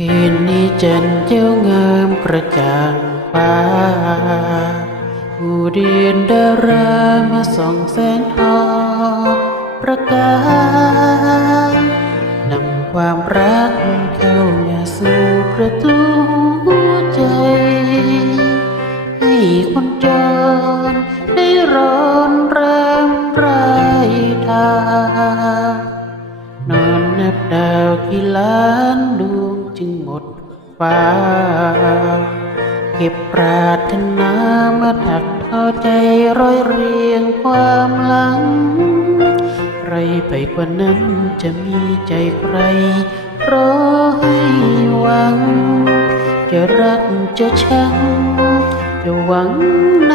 คืนนี้จันเจ้างามกระจ่างฟ้า ผู้เดียนดารามาส่องแสงทองประกายนำความรักเข้ามาสู่ประตูหัวใจ ให้คนจรได้ร้อนแรมไรทางนอนนับดาวกี่ล้านดวง จึงหมดฟ้า เก็บปรารถนามาถักทอใจร้อยเรียงความหลัง ใครไปกว่านั้นจะมีใจใครรอให้หวัง จะรักจะชัง จะหวังใน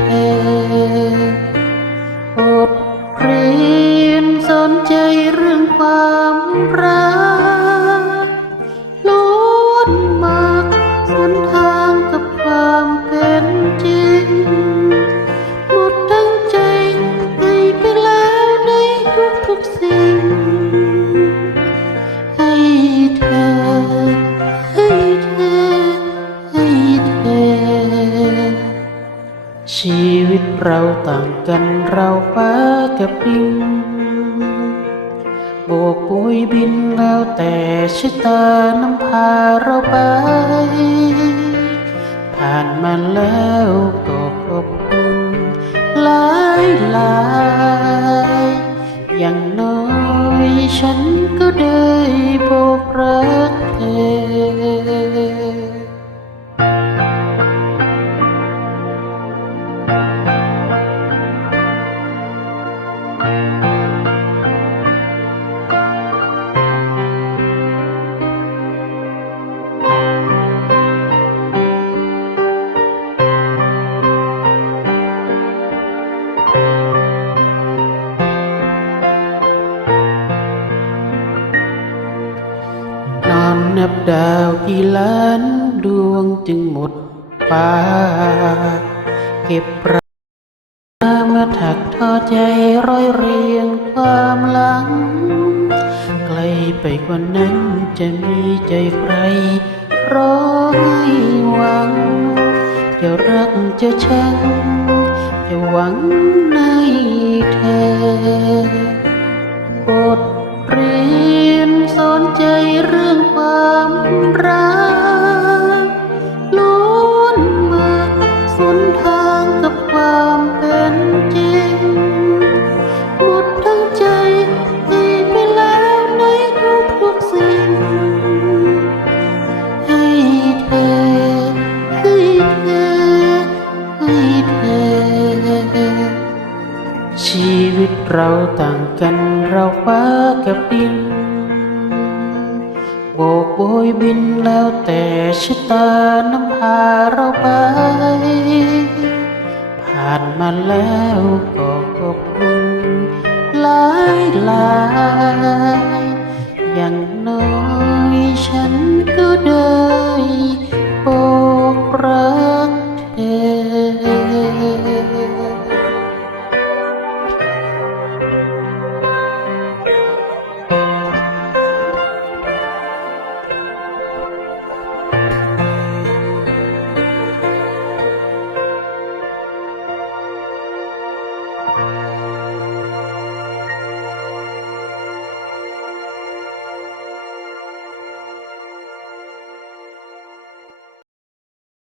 เธอบทเรียนสนใจเรื่องความรัก ชีวิตเราต่างกันเราฟ้ากับดินโบกปุยบินแล้วแต่ชะตานำพาเราไป ผ่านมาแล้ว นอนนับดาวกี่ล้านดวงจึงหมดฟ้าเก็บประมาถักทอใจร้อยเรียงความหลัง ไกลไปกว่านั้นจะมีใจใครรอให้หวัง จะรักจะชังจะหวังใน ตเราต่างกันเราฟ้ากับดิน โบกโบยบินแล้วแต่ชะตานำพาเราไป ผ่านมาแล้วก็ขอบคุณหลายหลายอย่างน้อยฉันก็ได้